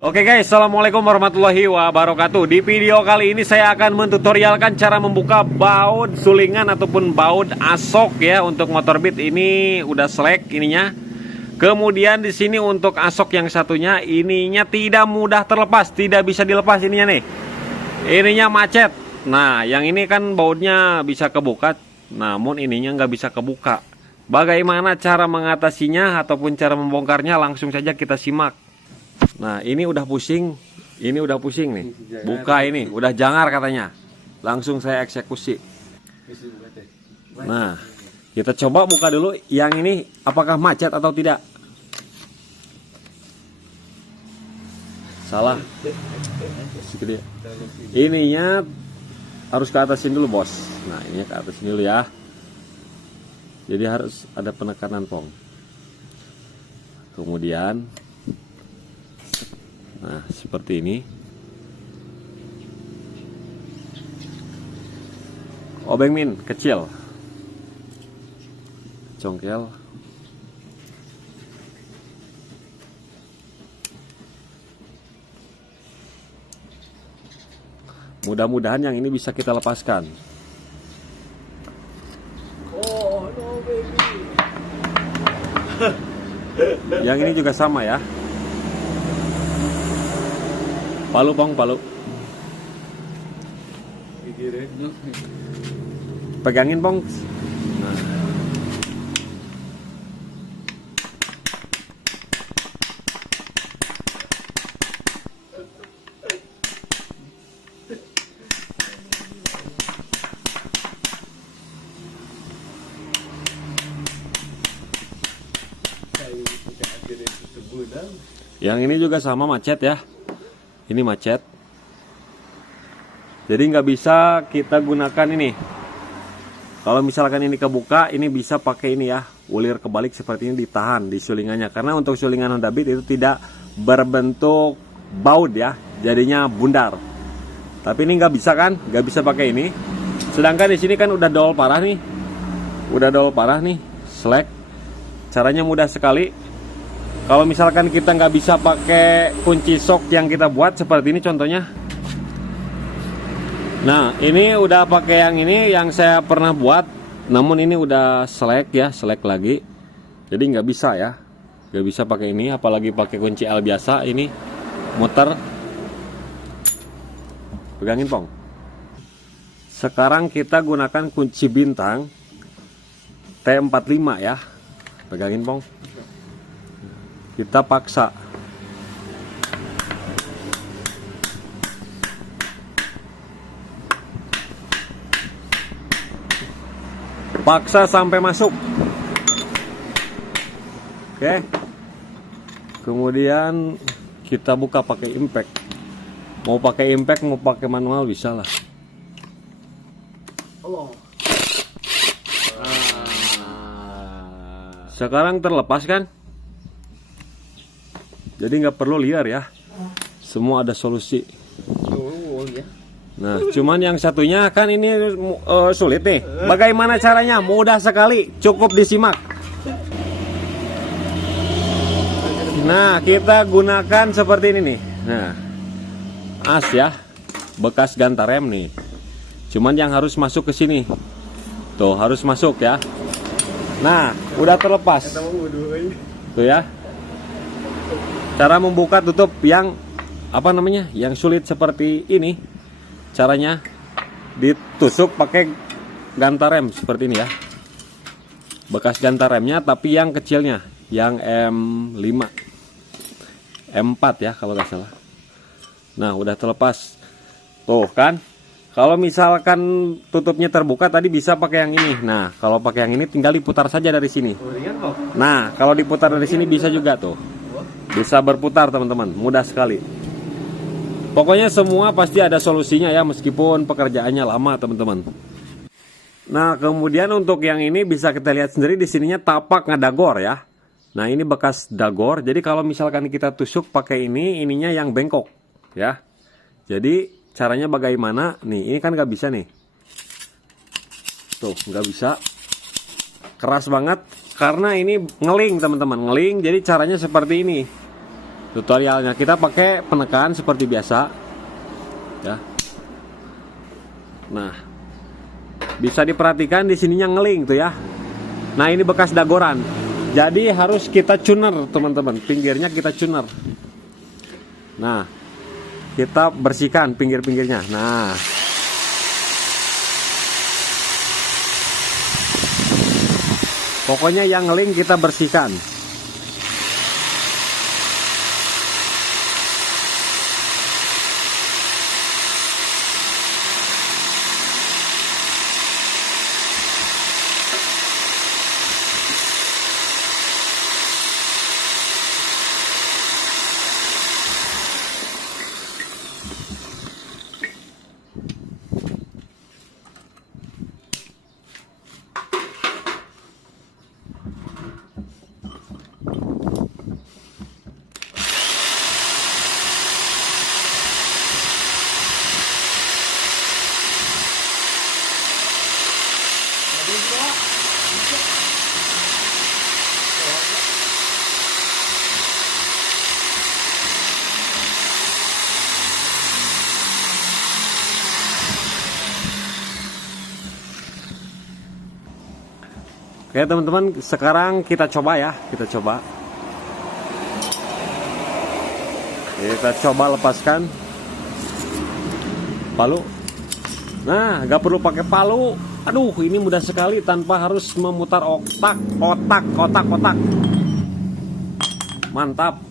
Oke guys, assalamualaikum warahmatullahi wabarakatuh. Di video kali ini saya akan mentutorialkan cara membuka baut sulingan ataupun baut asok ya untuk motor Beat. Ini udah selek ininya. Kemudian di sini untuk asok yang satunya ininya tidak mudah terlepas, tidak bisa dilepas ininya nih. Ininya macet. Nah, yang ini kan bautnya bisa kebuka, namun ininya nggak bisa kebuka. Bagaimana cara mengatasinya ataupun cara membongkarnya, langsung saja kita simak. Nah, ini udah pusing nih. Buka ini, udah jangar katanya. Langsung saya eksekusi. Nah, kita coba buka dulu yang ini, apakah macet atau tidak. Salah. Ininya harus ke atasin dulu, bos. Nah, ini ke atasin dulu ya. Jadi harus ada penekanan pong. Kemudian nah, seperti ini. Obeng min kecil. Congkel. Mudah-mudahan yang ini bisa kita lepaskan. Oh, no baby. Yang ini juga sama ya. Palu pong, palu. Pegangin pong. Nah. Yang ini juga sama macet ya. Ini macet, jadi nggak bisa kita gunakan ini. Kalau misalkan ini kebuka, ini bisa pakai ini ya, ulir kebalik seperti ini, ditahan di sulingannya. Karena untuk sulingan Honda Beat itu tidak berbentuk baut ya, jadinya bundar. Tapi ini nggak bisa kan, nggak bisa pakai ini. Sedangkan di sini kan udah dol parah nih, selek. Caranya mudah sekali. Kalau misalkan kita nggak bisa pakai kunci sok yang kita buat seperti ini contohnya. Nah, ini udah pakai yang ini yang saya pernah buat, namun ini udah selek ya, selek lagi. Jadi nggak bisa ya, nggak bisa pakai ini, apalagi pakai kunci L biasa ini muter. Pegangin pong. Sekarang kita gunakan kunci bintang T45 ya. Pegangin pong. Kita paksa. Paksa sampai masuk. Oke. Kemudian kita buka pakai impact. Mau pakai impact, mau pakai manual bisa lah. Sekarang terlepas kan? Jadi nggak perlu liar ya, semua ada solusi. Nah, cuman yang satunya kan ini sulit nih. Bagaimana caranya? Mudah sekali, cukup disimak. Nah, kita gunakan seperti ini nih. Nah, as ya, bekas gantar rem nih. Cuman yang harus masuk ke sini, tuh harus masuk ya. Nah, udah terlepas. Tuh ya. Cara membuka tutup yang apa namanya, yang sulit seperti ini, caranya ditusuk pakai gantar rem seperti ini ya, bekas gantar remnya tapi yang kecilnya, yang M5 M4 ya kalau nggak salah. Nah, udah terlepas tuh kan. Kalau misalkan tutupnya terbuka tadi bisa pakai yang ini. Nah, kalau pakai yang ini tinggal diputar saja dari sini. Nah, kalau diputar dari sini bisa juga tuh. Bisa berputar teman-teman, mudah sekali. Pokoknya semua pasti ada solusinya ya, meskipun pekerjaannya lama teman-teman. Nah, kemudian untuk yang ini bisa kita lihat sendiri di sininya tapak ngedagor ya. Nah, ini bekas dagor. Jadi kalau misalkan kita tusuk pakai ini, ininya yang bengkok ya. Jadi caranya bagaimana? Nih, ini kan nggak bisa nih. Tuh, nggak bisa. Keras banget. Karena ini ngeling teman-teman, ngeling. Jadi caranya seperti ini. tutorialnya. Kita pakai penekan seperti biasa ya. Nah, bisa diperhatikan di sininya ngeling tuh ya. Nah, ini bekas dagoran. Jadi harus kita tuner, teman-teman. Pinggirnya kita tuner. Nah, kita bersihkan pinggir-pinggirnya. Nah, pokoknya yang ngeling kita bersihkan. Oke teman-teman, sekarang kita coba ya, kita coba lepaskan palu. Nah, nggak perlu pakai palu. Aduh, ini mudah sekali tanpa harus memutar otak. Mantap.